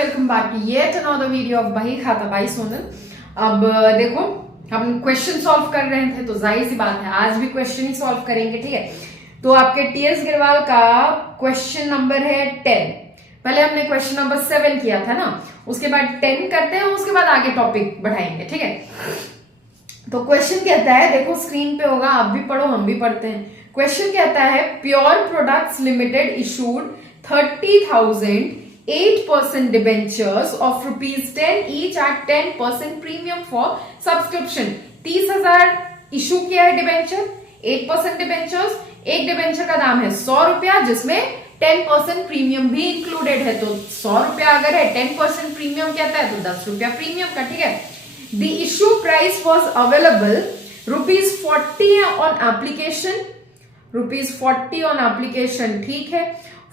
Welcome back yet another video of बही खाता by Sonal. अब देखो, हम क्वेश्चन सॉल्व कर रहे थे तो जाहिर सी बात है आज भी क्वेश्चन ही सॉल्व करेंगे। ठीक है, तो आपके टीएस गिरवाल का क्वेश्चन नंबर है 10। पहले हमने क्वेश्चन नंबर 7 किया था ना, उसके बाद 10 करते हैं, उसके बाद आगे टॉपिक बढ़ाएंगे। ठीक है, तो क्वेश्चन कहता है, देखो स्क्रीन पे होगा, आप भी पढ़ो हम भी पढ़ते हैं। क्वेश्चन कहता है pure products limited issued 30,000 8% debentures of ₹10 each at 10% premium for subscription। 30,000 issue किया है डिबेंचर, 8% डिबेंचर्स, एक डिबेंचर का दाम है 100 रुपया, जिसमें 10% प्रीमियम भी इंक्लूडेड है। तो 100 रुपया अगर है, 10% प्रीमियम कहता है तो 10 रुपया प्रीमियम का। ठीक है, the issue price was available ₹40 on application, ₹40 on application. ठीक है,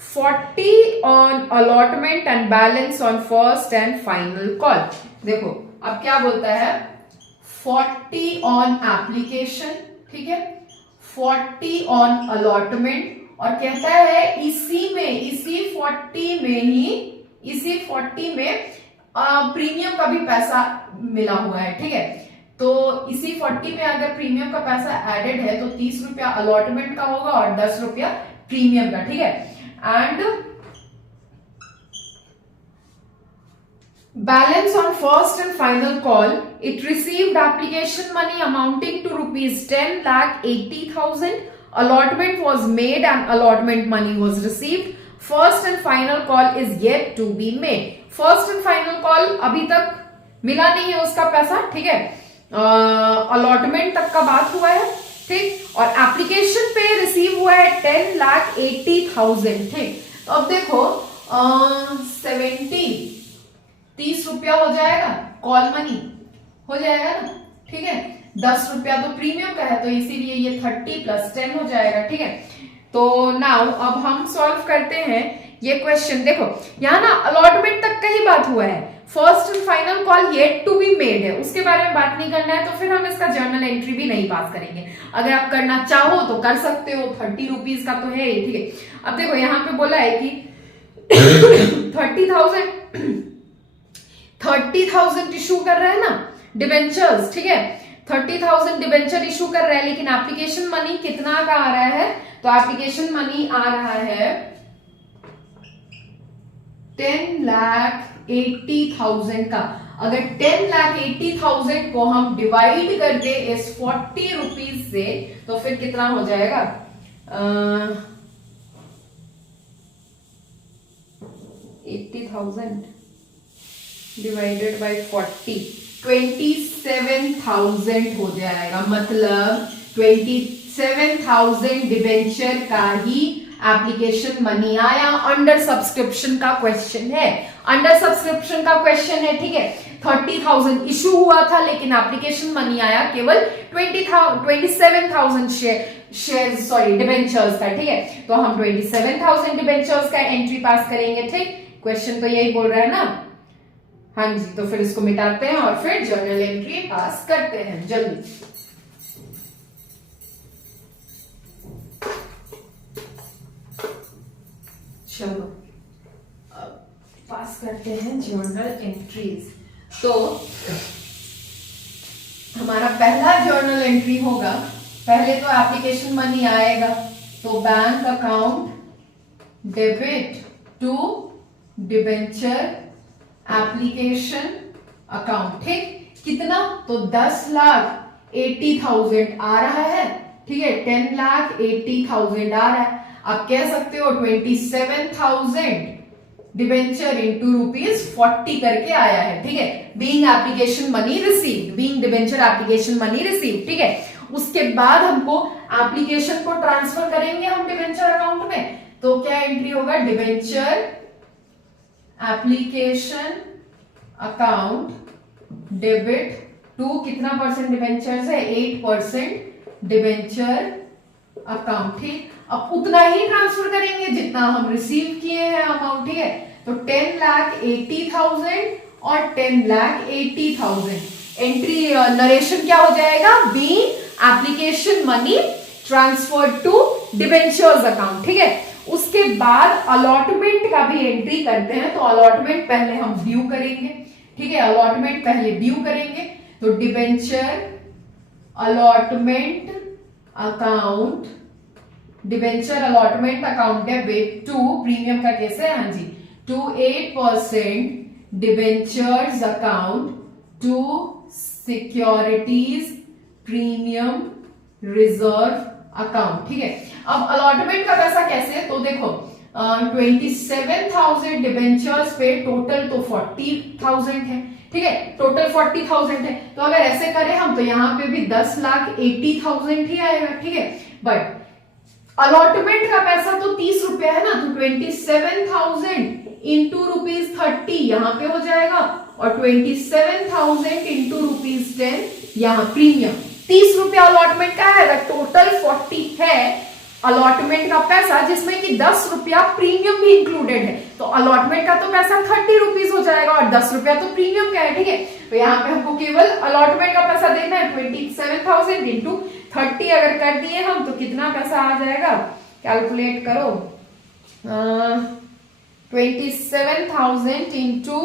40 on allotment and balance on first and final call. देखो अब क्या बोलता है, 40 ऑन एप्लीकेशन, ठीक है, 40 ऑन अलॉटमेंट, और कहता है इसी 40 में प्रीमियम का भी पैसा मिला हुआ है। ठीक है, तो इसी 40 में अगर प्रीमियम का पैसा एडेड है तो 30 रुपया अलॉटमेंट का होगा और 10 रुपया प्रीमियम का। ठीक है, and balance on first and final call, it received application money amounting to ₹10,80,000. allotment was made and allotment money was received. first and final call is yet to be made. first and final call अभी तक मिला नहीं है उसका पैसा। ठीक है, allotment तक का बात हुआ है, ठीक, और एप्लीकेशन पे रिसीव हुआ है 10,80,000। ठीक, तो अब देखो 30 रुपया हो जाएगा, कॉल मनी हो जाएगा ना। ठीक है, 10 रुपया तो प्रीमियम का है, तो इसीलिए ये 30 + 10 हो जाएगा। ठीक है, तो नाउ अब हम सॉल्व करते हैं ये क्वेश्चन। देखो यहाँ ना अलॉटमेंट तक का ही बात हुआ है, first and final call yet to be made है, उसके बारे में बात नहीं करना है, तो फिर हम इसका जर्नल एंट्री भी नहीं पास करेंगे। अगर आप करना चाहो तो कर सकते हो, 30 रुपीज का तो है। ठीक है, अब देखो यहाँ पे बोला है कि 30,000 इशू कर रहे हैं ना डिबेंचर्स। ठीक है, 30,000 डिबेंचर इशू कर रहे हैं, लेकिन एप्लीकेशन मनी कितना का आ रहा है, तो एप्लीकेशन मनी आ रहा है 10,80,000 का। अगर 10,80,000 को हम डिवाइड कर दे इस 40 रुपीज से, तो फिर कितना हो जाएगा, 80,000 डिवाइडेड बाई 40, 27,000 हो जाएगा। मतलब 27,000 डिबेंचर का ही एप्लीकेशन मनी आया। अंडर सब्सक्रिप्शन का क्वेश्चन है, अंडर सब्सक्रिप्शन का क्वेश्चन है। ठीक है, 30,000 इशू हुआ था, लेकिन एप्लीकेशन मनी आया केवल 27,000 शेयर डिबेंचर्स का। ठीक है, तो हम 27,000 डिबेंचर्स का एंट्री पास करेंगे। ठीक, क्वेश्चन तो यही बोल रहा है ना। हाँ जी, तो फिर इसको मिटाते हैं और फिर जर्नल एंट्री पास करते हैं जल्दी। चलो अब पास करते हैं जर्नल एंट्रीज। तो हमारा पहला जर्नल एंट्री होगा, पहले तो एप्लीकेशन मनी आएगा, तो bank account debit to debenture application account. ठीक, कितना, तो 10,80,000 आ रहा है। ठीक है, 10,80,000 आ रहा है। आप कह सकते हो 27,000 डिबेंचर इंटू ₹40 करके आया है। ठीक है, being application money received, being debenture application money received. ठीक है, उसके बाद हमको एप्लीकेशन को ट्रांसफर करेंगे हम डिबेंचर अकाउंट में, तो क्या एंट्री होगा, debenture application account debit to कितना परसेंट डिबेंचर है, 8% डिबेंचर अकाउंट। ठीक, अब उतना ही ट्रांसफर करेंगे जितना हम रिसीव किए हैं अमाउंट। ठीक है, तो 10,80,000 और 10,80,000 एंट्री नरेशन क्या हो जाएगा, be application money transfer to debentures account. ठीक है, उसके बाद अलॉटमेंट का भी एंट्री करते हैं। तो अलॉटमेंट पहले हम ड्यू करेंगे, ठीक है, अलॉटमेंट पहले ड्यू करेंगे। तो debenture allotment account, debenture allotment account debit to premium का कैसे, हाँ जी, to 8% debentures account to securities premium reserve account, ठीक है। अब अलॉटमेंट का पैसा कैसे है, तो देखो 27,000 डिबेंचर्स पे टोटल तो 40,000 है, ठीक है, टोटल 40,000 है। तो अगर ऐसे करें हम तो यहाँ पे भी 10,80,000 ही आएगा, ठीक है। बट अलॉटमेंट का पैसा तो 30 रुपया है ना, तो 27,000 इंटू ₹30 यहाँ पे हो जाएगा और 27,000 इंटू ₹10 यहाँ प्रीमियम। 30 रुपया अलॉटमेंट का है, टोटल 40 है अलॉटमेंट का पैसा, जिसमें कि 10 रुपया प्रीमियम भी इंक्लूडेड है। तो अलॉटमेंट का तो पैसा 30 रुपीज हो जाएगा और 10 रुपया तो प्रीमियम का है, ठीक है। तो यहाँ पे हमको केवल अलॉटमेंट का पैसा देना है, 27,000 इंटू 30 अगर कर दिए हम तो कितना पैसा आ जाएगा, कैलकुलेट करो, 27,000 इंटू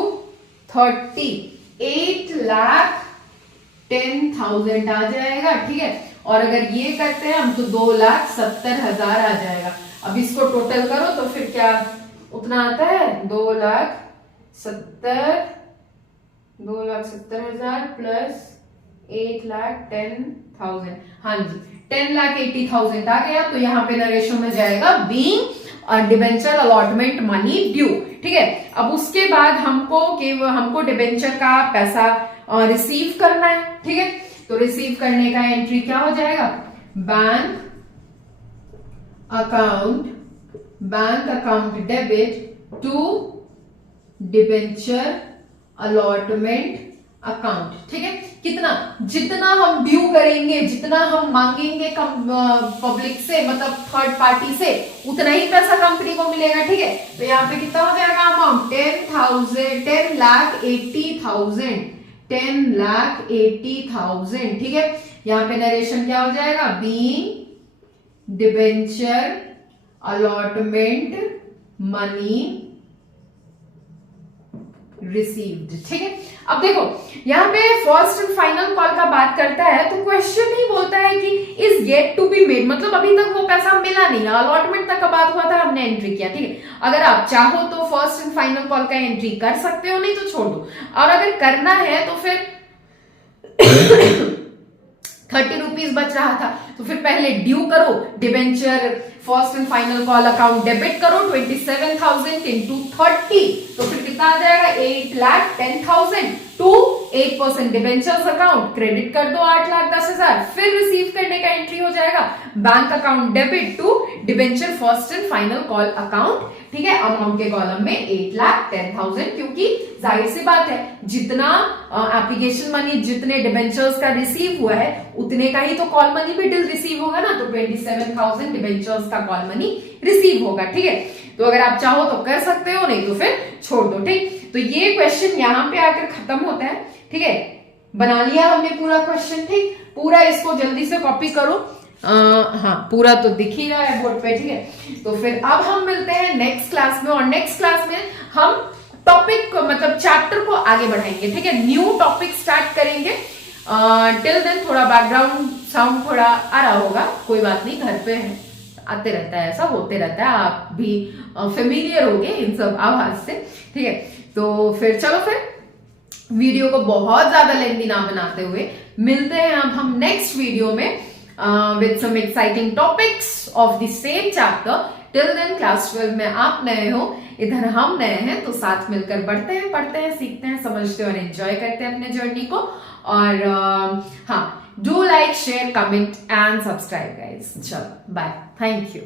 30 8,10,000 आ जाएगा, ठीक है। और अगर ये करते हैं हम तो 2,70,000 आ जाएगा। अब इसको टोटल करो तो फिर क्या उतना आता है, 2,70,000 प्लस 8,10,000, हाँ जी 10,80,000 आ गया। तो यहाँ पे नरेशन में जाएगा being debenture allotment money due, ठीक है। अब उसके बाद हमको डिबेंचर का पैसा रिसीव करना है, ठीक है। तो रिसीव करने का एंट्री क्या हो जाएगा, bank account debit to debenture allotment account, ठीक है। कितना, जितना हम ड्यू करेंगे, जितना हम मांगेंगे पब्लिक से, मतलब थर्ड पार्टी से, उतना ही पैसा कंपनी को मिलेगा, ठीक है। तो यहाँ पे कितना हो जाएगा अमाउंट, 10,80,000, ठीक है। यहाँ पे नरेशन क्या हो जाएगा, being debenture allotment money received, ठीक है। अब देखो यहाँ पे फर्स्ट एंड फाइनल कॉल का बात करता है तो क्वेश्चन ही बोलता है कि is yet to be made, मतलब अभी तक वो पैसा मिला नहीं है, अलॉटमेंट तक का बात हुआ था, हमने एंट्री किया, ठीक है। अगर आप चाहो तो फर्स्ट एंड फाइनल कॉल का एंट्री कर सकते हो, नहीं तो छोड़ दो। और अगर करना है तो फिर 30 रुपीज बच रहा था तो फिर पहले ड्यू करो, debenture first and final call account debit करो 27,000 इंटू 30, तो फिर कितना आ जाएगा 8,10,000 टू 8% डिबेंचर्स अकाउंट क्रेडिट कर दो 8,10,000, फिर रिसीव करने का एंट्री हो जाएगा bank account debit to debenture first and final call account, ठीक है। अमाउंट के कॉलम में 8,10,000, क्योंकि जाहिर सी बात है जितना एप्लीकेशन मनी, जितने डिबेंचर्स का रिसीव हुआ है उतने का ही तो कॉल मनी भी रिसीव होगा ना, तो 27,000 डिबेंचर्स का कॉल मनी रिसीव होगा, ठीक है। तो अगर आप चाहो तो कर सकते हो, नहीं तो फिर छोड़ दो, ठीक। तो ये क्वेश्चन यहाँ पे आकर खत्म होता है, ठीक है। बना लिया हमने पूरा क्वेश्चन, ठीक। पूरा इसको जल्दी से कॉपी करो, हाँ पूरा तो दिख ही रहा है बोर्ड पे, ठीक है। तो फिर अब हम मिलते हैं नेक्स्ट क्लास में, और नेक्स्ट क्लास में हम टॉपिक मतलब चैप्टर को आगे बढ़ाएंगे, ठीक है। न्यू टॉपिक स्टार्ट करेंगे। टिल देन थोड़ा बैकग्राउंड साउंड थोड़ा आ रहा होगा, कोई बात नहीं, घर पे है, आते रहता है, ऐसा होते रहता है, आप भी फेमिलियर हो गए इन सब आवाज से, ठीक है। तो फिर चलो फिर वीडियो को बहुत ज्यादा लेंथी ना बनाते हुए मिलते हैं अब हम नेक्स्ट वीडियो में with some exciting topics of the same chapter. Till then class 12 में आप नए हो, इधर हम नए हैं, तो साथ मिलकर बढ़ते हैं, पढ़ते हैं, सीखते हैं, समझते हैं और एंजॉय करते हैं अपने जर्नी को। और हाँ, do like, share, comment and subscribe guys. चलो बाय, थैंक यू।